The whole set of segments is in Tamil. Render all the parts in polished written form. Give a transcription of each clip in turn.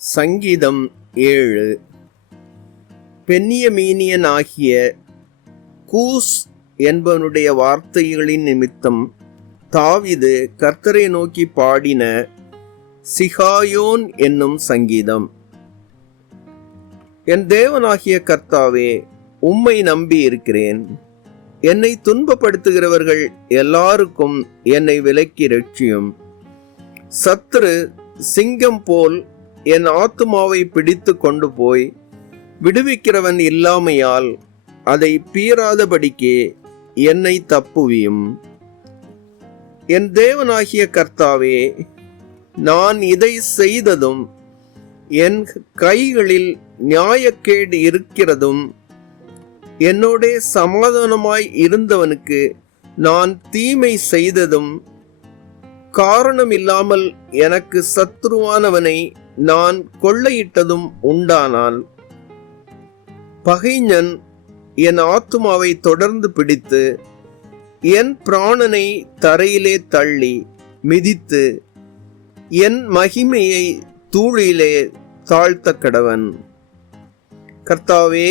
சங்கீதம் 7. பென்யமீனியனாகிய கூஸ் என்பவனுடைய வார்த்தைகளின் நிமித்தம் தாவீது கர்த்தரை நோக்கி பாடின சிகாயோன் என்னும் சங்கீதம். என் தேவனாகிய கர்த்தாவே, உம்மை நம்பி இருக்கிறேன். என்னை துன்பப்படுத்துகிறவர்கள் எல்லாருக்கும் என்னை விலக்கி ரட்சியும். சத்துரு சிங்கம் போல் என் ஆத்துமாவை பிடித்து கொண்டு போய் விடுவிக்கிறவன் இல்லாமையால் அதை பீறாதபடிக்கே என்னை தப்புவியும். என் தேவனாகிய கர்த்தாவே, நான் இதை செய்ததும் என் கைகளில் நியாயக்கேடு இருக்கிறதும் என்னோடே சமாதானமாய் இருந்தவனுக்கு நான் தீமை செய்ததும் காரணம் இல்லாமல் எனக்கு சத்துருவானவனை நான் கொள்ளையிட்டதும் உண்டானால், பகைஞன் என் ஆத்துமாவை தொடர்ந்து பிடித்து என் பிராணனை தரையிலே தள்ளி மிதித்து என் மகிமையை தூளிலே தாழ்த்த கடவன். கர்த்தாவே,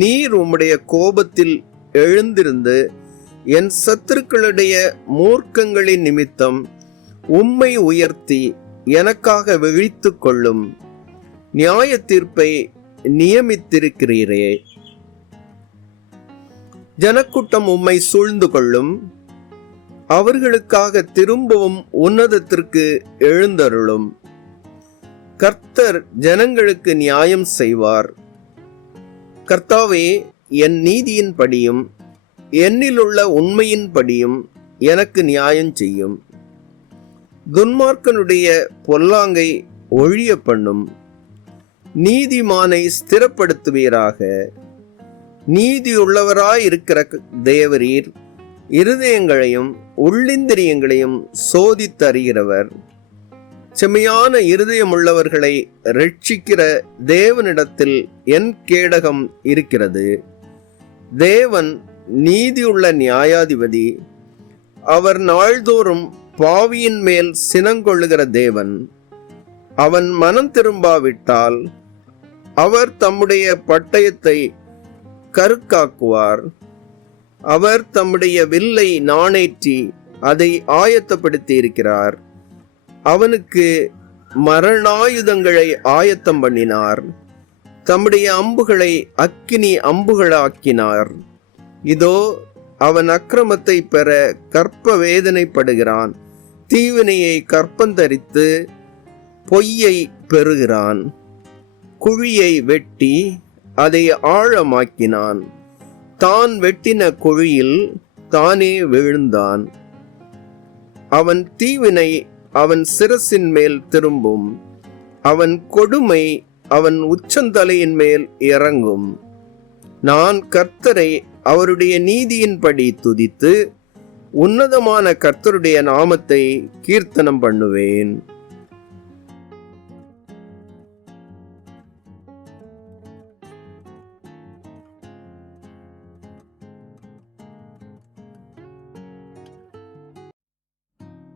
நீர் உம்முடைய கோபத்தில் எழுந்திருந்து என் சத்துருக்களுடைய மூர்க்கங்களின் நிமித்தம் உம்மை உயர்த்தி எனக்காக விழித்து கொள்ளும். நியாய தீர்ப்பை நியமித்திருக்கிறீரே. ஜனக்கூட்டம் உம்மை சூழ்ந்து கொள்ளும். அவர்களுக்காக திரும்பவும் உன்னதத்திற்கு எழுந்தருளும். கர்த்தர் ஜனங்களுக்கு நியாயம் செய்வார். கர்த்தாவே, என் நீதியின் படியும் என்னிலுள்ள உண்மையின் படியும் எனக்கு நியாயம் செய்யும். துன்மார்க்கனுடைய பொல்லாங்கை ஒழிய பண்ணும். நீதிமானை ஸ்திரப்படுத்துவீராக. நீதியுள்ளவராயிருக்கிற தேவரீர் இருதயங்களையும் உள்ளிந்திரியங்களையும் சோதித்தறிகிறவர். செம்மையான இருதயமுள்ளவர்களை ரட்சிக்கிற தேவனிடத்தில் என் கேடகம் இருக்கிறது. தேவன் நீதியுள்ள நியாயாதிபதி. அவர் நாள்தோறும் பாவியின் மேல் சினங்கொள்ளுகிற தேவன். அவன் மனம் திரும்பாவிட்டால் அவர் தம்முடைய பட்டயத்தை கருக்காக்குவார். அவர் தம்முடைய வில்லை நாணேற்றி அதை ஆயத்தப்படுத்தி இருக்கிறார். அவனுக்கு மரணாயுதங்களை ஆயத்தம் பண்ணினார். தம்முடைய அம்புகளை அக்கினி அம்புகளாக்கினார். இதோ, அவன் அக்கிரமத்தை பெற கற்ப வேதனைப்படுகிறான். தீவினையை கற்பந்தரித்து பொய்யை பெறுகிறான். குழியை வெட்டி அதை ஆழமாக்கினான். தான் வெட்டின குழியில் தானே விழுந்தான். அவன் தீவினை அவன் சிரசின் மேல் திரும்பும். அவன் கொடுமை அவன் உச்சந்தலையின் மேல் இறங்கும். நான் கர்த்தரை அவருடைய நீதியின்படி துதித்து உன்னதமான கர்த்தருடைய நாமத்தை கீர்த்தனம் பண்ணுவேன்.